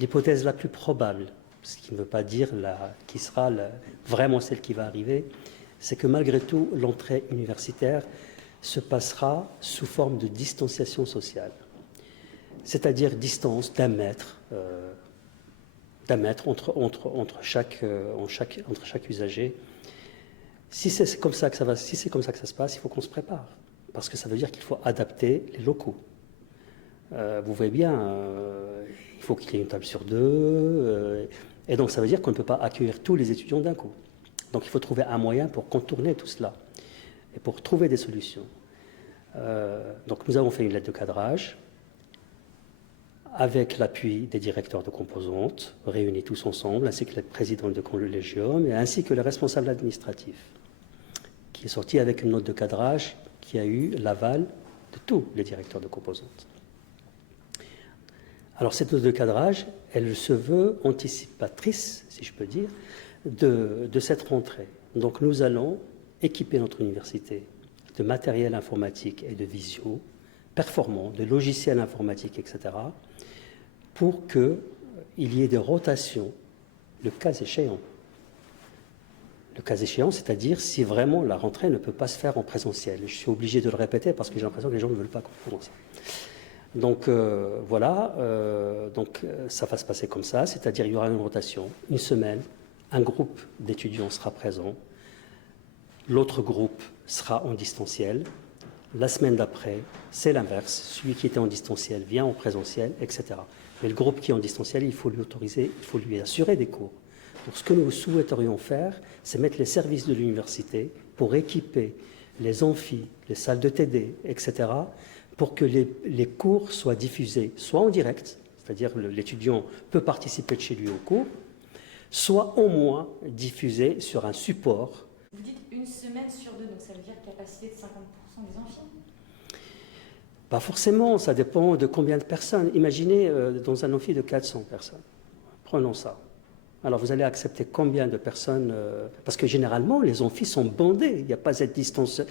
l'hypothèse la plus probable, ce qui ne veut pas dire qui sera vraiment celle qui va arriver, c'est que malgré tout, l'entrée universitaire se passera sous forme de distanciation sociale. C'est-à-dire distance d'un mètre entre chaque usager. Si c'est comme ça que ça se passe, il faut qu'on se prépare. Parce que ça veut dire qu'il faut adapter les locaux. Vous voyez bien, il faut qu'il y ait une table sur deux. Et donc ça veut dire qu'on ne peut pas accueillir tous les étudiants d'un coup. Donc il faut trouver un moyen pour contourner tout cela et pour trouver des solutions. Donc nous avons fait une lettre de cadrage avec l'appui des directeurs de composantes, réunis tous ensemble, ainsi que les présidents de collégium, et ainsi que les responsables administratifs, qui est sorti avec une note de cadrage qui a eu l'aval de tous les directeurs de composantes. Alors cette note de cadrage, elle se veut anticipatrice, si je peux dire, de cette rentrée. Donc nous allons équiper notre université de matériel informatique et de visio performants, de logiciels informatiques, etc., pour qu'il y ait des rotations, le cas échéant. Le cas échéant, c'est-à-dire si vraiment la rentrée ne peut pas se faire en présentiel. Je suis obligé de le répéter parce que j'ai l'impression que les gens ne veulent pas comprendre ça. Donc voilà, ça va se passer comme ça, c'est-à-dire il y aura une rotation, une semaine, un groupe d'étudiants sera présent, l'autre groupe sera en distanciel, la semaine d'après, c'est l'inverse, celui qui était en distanciel vient en présentiel, etc. Mais le groupe qui est en distanciel, il faut lui autoriser, il faut lui assurer des cours. Donc ce que nous souhaiterions faire, c'est mettre les services de l'université pour équiper les amphis, les salles de TD, etc., pour que les cours soient diffusés, soit en direct, c'est-à-dire l'étudiant peut participer de chez lui au cours, soit au moins diffusés sur un support. Vous dites une semaine sur deux, donc ça veut dire capacité de 50% des amphis? Pas forcément, ça dépend de combien de personnes. Imaginez dans un amphi de 400 personnes. Prenons ça. Alors vous allez accepter combien de personnes parce que généralement les amphis sont bondés, il n'y a pas cette distance,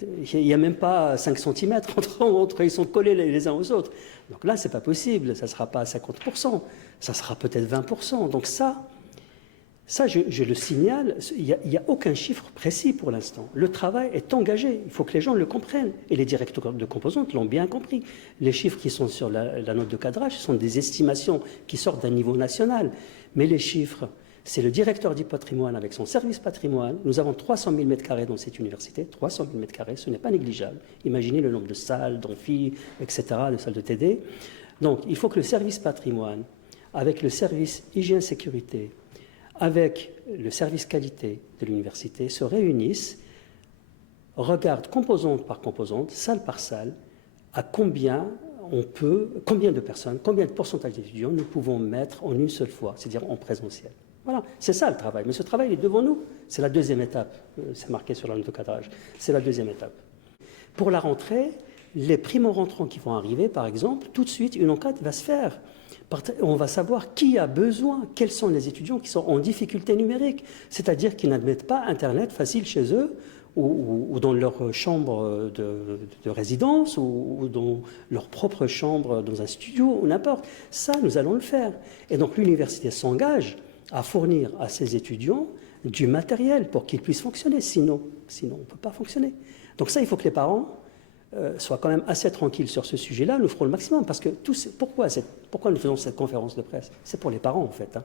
il n'y a même pas 5 cm entre ils sont collés les uns aux autres. Donc là c'est pas possible, ça ne sera pas à 50%, ça sera peut-être 20%. Donc ça je le signale, il n'y a aucun chiffre précis pour l'instant. Le travail est engagé, il faut que les gens le comprennent. Et les directeurs de composantes l'ont bien compris. Les chiffres qui sont sur la note de cadrage sont des estimations qui sortent d'un niveau national. Mais les chiffres, c'est le directeur du patrimoine avec son service patrimoine. Nous avons 300 000 m² dans cette université. 300 000 m², ce n'est pas négligeable. Imaginez le nombre de salles, d'amphis, etc., de salles de TD. Donc, il faut que le service patrimoine, avec le service hygiène-sécurité, avec le service qualité de l'université, se réunissent, regardent composante par composante, salle par salle, à combien de personnes, combien de pourcentage d'étudiants nous pouvons mettre en une seule fois, c'est-à-dire en présentiel. Voilà, c'est ça le travail. Mais ce travail est devant nous. C'est la deuxième étape. C'est marqué sur la note de cadrage. C'est la deuxième étape. Pour la rentrée, les primo-rentrants qui vont arriver, par exemple, tout de suite, une enquête va se faire. On va savoir qui a besoin, quels sont les étudiants qui sont en difficulté numérique, c'est-à-dire qui n'admettent pas Internet facile chez eux ou dans leur chambre de résidence ou dans leur propre chambre dans un studio ou n'importe. Ça, nous allons le faire. Et donc l'université s'engage à fournir à ses étudiants du matériel pour qu'ils puissent fonctionner. Sinon on ne peut pas fonctionner. Donc ça, il faut que les parents soient quand même assez tranquilles sur ce sujet-là. Nous ferons le maximum parce que pourquoi nous faisons cette conférence de presse? C'est pour les parents en fait, hein,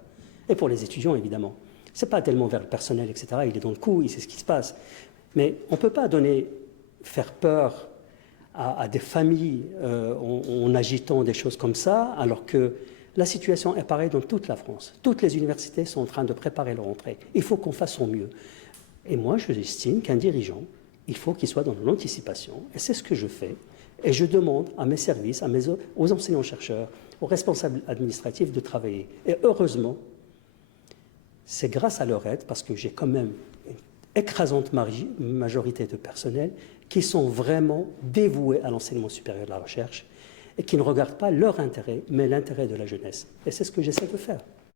et pour les étudiants évidemment. C'est pas tellement vers le personnel, etc. Il est dans le coup, il sait ce qui se passe. Mais on ne peut pas faire peur à des familles en agitant des choses comme ça, alors que la situation est pareille dans toute la France. Toutes les universités sont en train de préparer leur entrée. Il faut qu'on fasse au mieux. Et moi, je estime qu'un dirigeant, il faut qu'il soit dans l'anticipation, et c'est ce que je fais. Et je demande à mes services, aux enseignants-chercheurs, aux responsables administratifs de travailler. Et heureusement, c'est grâce à leur aide, parce que j'ai quand même une écrasante majorité de personnel qui sont vraiment dévoués à l'enseignement supérieur de la recherche et qui ne regardent pas leur intérêt, mais l'intérêt de la jeunesse. Et c'est ce que j'essaie de faire.